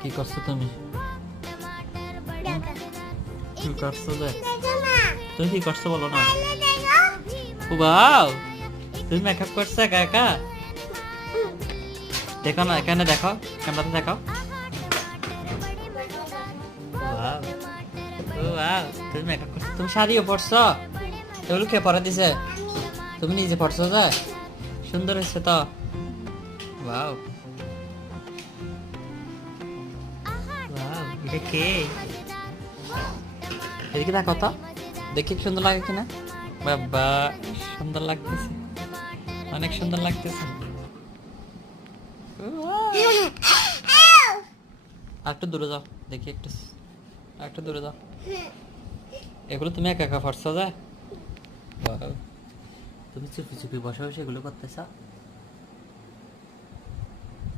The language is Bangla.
কি করছো তুমি? কি করছো যে? তুমি কি করছো বলো না? ও বাও, তুমি মেকআপ করছো একা একা? দেখো না, এখানে দেখো, ক্যামেরাতে দেখো। ওয়াও, ও ওয়াও, তুমি মেকআপ করছো, তুমি শাড়িও পরছো? এগুলো কে পরে দিছে? তুমি নিজে পরছো যে? সুন্দর হয়েছে তো। ওয়াও ওয়াও, এটা কে? এদিকে দেখো তো, দেখি কি সুন্দর লাগে কিনা। বাবা, সুন্দর লাগতেছে, অনেক সুন্দর লাগতেছে। আর একটু দূরে যাও, দেখি একটু, আর একটু দূরে যাও। এগুলো তুমি একা একা পারছো যা? বাহ, তুমি চুপি চুপি বসে বসে এগুলো করতেছ?